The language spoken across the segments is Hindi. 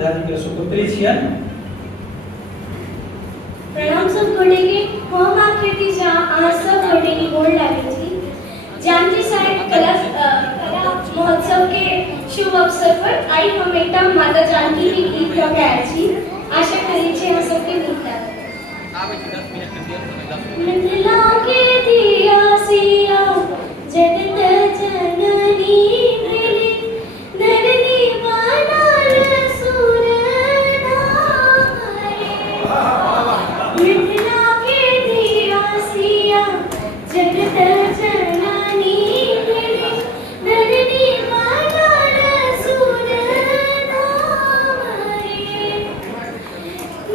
विद्यार्थी के सुपुत्री छियन। प्रणाम सब गोटे के हम आकृति जा आज सब गोटे की गोड़ लागे छी। जानकी साहित्य कला महोत्सव के शुभ अवसर पर आई हम एकटा माता जानकी के गीत गा के आयल छी। आशा करी छी हम सबके नीक लागत। मिथिला के दिया सिया जगत जननी भेली धरनी बनल सुर नारे। मिथिला के दिया सिया जगत जननी भेली धरनी बनल सुर नारे।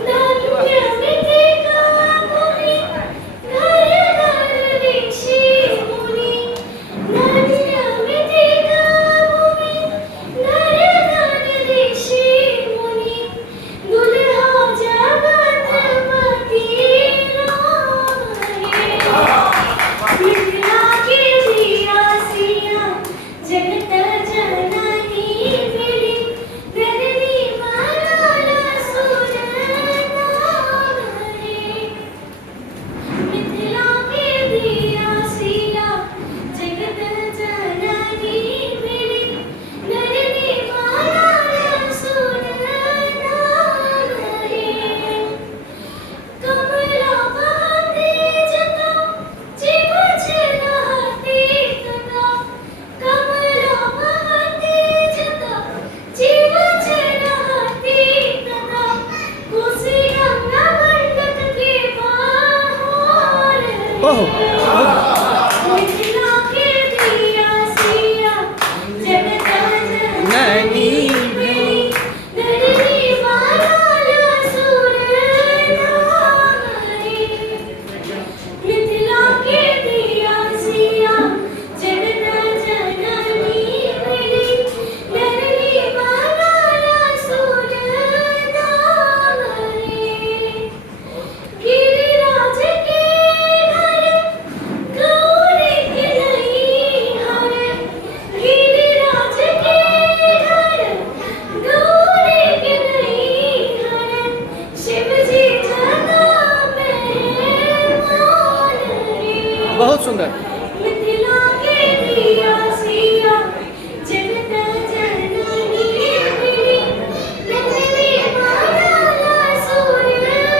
धन्य मृतिका भूमि घर घर ऋषि मुनि। धन्य मृतिका भूमि घर घर ऋषि मुनि। दुल्हा जगतपति राहे। मिथिला के दिया सिया जगत जननी भेली धरनी बनल सुर नारे। मिथिला के दिया सिया जगत जननी भेली धरनी बनल सुर नारे। कमला बहती जता जीव छलहती तता। कमला बहती जता जीव छलहती तता। कोसी गंगा गंडक के बहार रे। मिथिला के दिया सिया जगत जननी भेली धरनी बनल सुर नारे। मिथिला के दिया सिया जगत जननी भेली धरनी बनल सुर नारे। गिरिराज के घर गौरी के नैहर। गिरिराज के घर गौरी के नैहर। शिव जी जगावे मान रे। बहुत सुंदर। मिथिला के दिया सिया जगत जननी भेली धरनी बनल सुर नारे।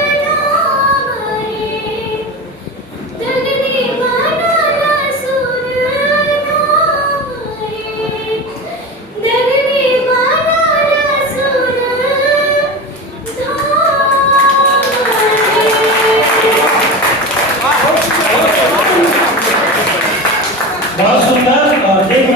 धरनी बनल सुर नारे। धरनी बनल सुर बहुत सुंदर।